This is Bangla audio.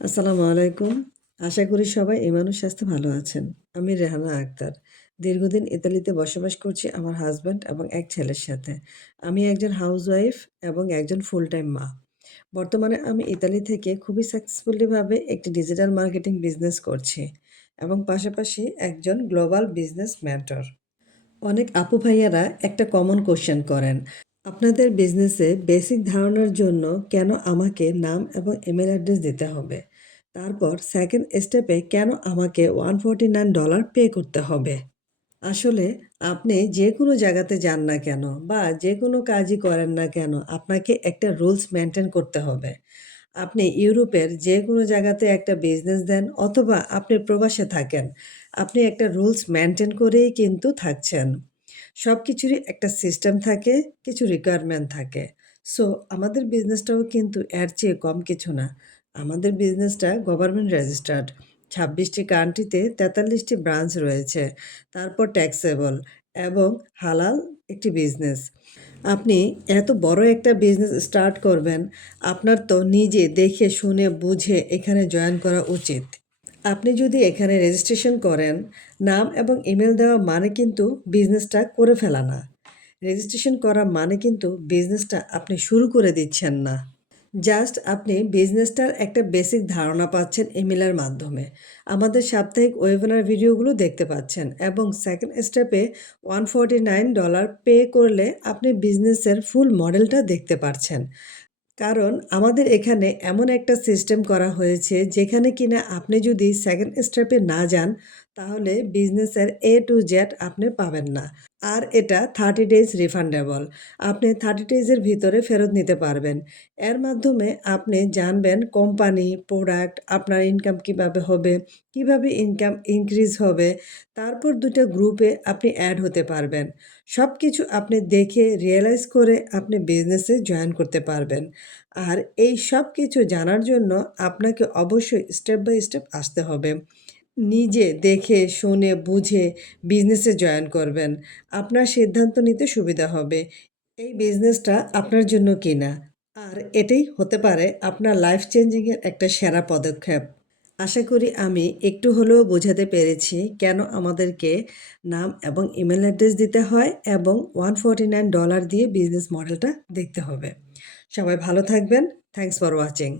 আসসালামু আলাইকুম। আশা করি সবাই ইমান ও স্বাস্থ্যে ভালো আছেন। আমি রেহানা আক্তার। দীর্ঘদিন ইতালিতে বসবাস করছি আমার হাসব্যান্ড এবং এক ছেলের সাথে। আমি একজন হাউসওয়াইফ এবং একজন ফুল টাইম মা। বর্তমানে আমি ইতালি থেকে খুবই সাকসেসফুলি ভাবে একটি ডিজিটাল মার্কেটিং বিজনেস করছি এবং পাশাপাশি একজন গ্লোবাল বিজনেস মেন্টর। অনেক আপু ভাইয়ারা একটা কমন কোশ্চেন করেন, আপনাদের বিজনেসে বেসিক ধারণার জন্য কেন আমাকে নাম এবং ইমেল অ্যাড্রেস দিতে হবে, তারপর সেকেন্ড স্টেপে কেন আমাকে $149 পে করতে হবে। আসলে আপনি যে কোনো জায়গাতে যান না কেন বা যে কোনো কাজই করেন না কেন, আপনাকে একটা রুলস মেনটেন করতে হবে। আপনি ইউরোপের যে কোনো জায়গাতে একটা বিজনেস দেন অথবা আপনি প্রবাসে থাকেন, আপনি একটা রুলস মেনটেন করেই কিন্তু থাকছেন। সব কিছুরই একটা সিস্টেম থাকে, কিছু রিকোয়ারমেন্ট থাকে। সো আমাদের বিজনেসটাও কিন্তু এর চেয়ে কম কিছু না। আমাদের বিজনেসটা গভর্নমেন্ট রেজিস্টার্ড। ২৬টি কান্ট্রিতে ৪৩টি ব্রাঞ্চ রয়েছে। তারপর ট্যাক্সেবল এবং হালাল একটি বিজনেস। আপনি এত বড় একটা বিজনেস স্টার্ট করবেন, আপনার তো নিজে দেখে শুনে বুঝে এখানে জয়েন করা উচিত। আপনি যদি এখানে রেজিস্ট্রেশন করেন, নাম এবং ইমেল দেওয়া মানে কিন্তু বিজনেসটা করে ফেলা না। রেজিস্ট্রেশন করা মানে কিন্তু বিজনেসটা আপনি শুরু করে দিচ্ছেন না। জাস্ট আপনি বিজনেসটার একটা বেসিক ধারণা পাচ্ছেন ইমেলের মাধ্যমে। আমাদের সাপ্তাহিক ওয়েবিনার ভিডিওগুলো দেখতে পাচ্ছেন এবং সেকেন্ড স্টেপে $149 পে করলে আপনি বিজনেসের ফুল মডেলটা দেখতে পারছেন। কারণ আমাদের এখানে এমন একটা সিস্টেম করা হয়েছে যেখানে কিনা আপনি যদি সেকেন্ড স্টেপে না যান, তাহলে বিজনেসের A to Z আপনি পাবেন না। আর এটা 30 ডেজ রিফান্ডেবল। আপনি 30 ডেজের ভিতরে ফেরত নিতে পারবেন। এর মাধ্যমে আপনি জানবেন কোম্পানি, প্রোডাক্ট, আপনার ইনকাম কিভাবে হবে, কিভাবে ইনকাম ইনক্রিজ হবে। তারপর 2টা গ্রুপে আপনি অ্যাড হতে পারবেন। সব কিছু আপনি দেখে রিয়ালাইজ করে আপনি বিজনেসে জয়েন করতে পারবেন। আর এই সব কিছু জানার জন্য আপনাকে অবশ্যই স্টেপ বাই স্টেপ আসতে হবে। নিজে দেখে শুনে বুঝে বিজনেসে জয়েন করবেন। আপনার সিদ্ধান্ত নিতে সুবিধা হবে। এই বিজনেসটা আপনার জন্য কিনা। আর এটাই হতে পারে আপনার লাইফ চেঞ্জিংয়ের একটা সেরা পদক্ষেপ। আশা করি আমি একটু হলেও বোঝাতে পেরেছি কেন আমাদেরকে নাম এবং ইমেল অ্যাড্রেস দিতে হয় এবং $149 দিয়ে বিজনেস মডেলটা দেখতে হবে। সবাই ভালো থাকবেন। Thanks for watching.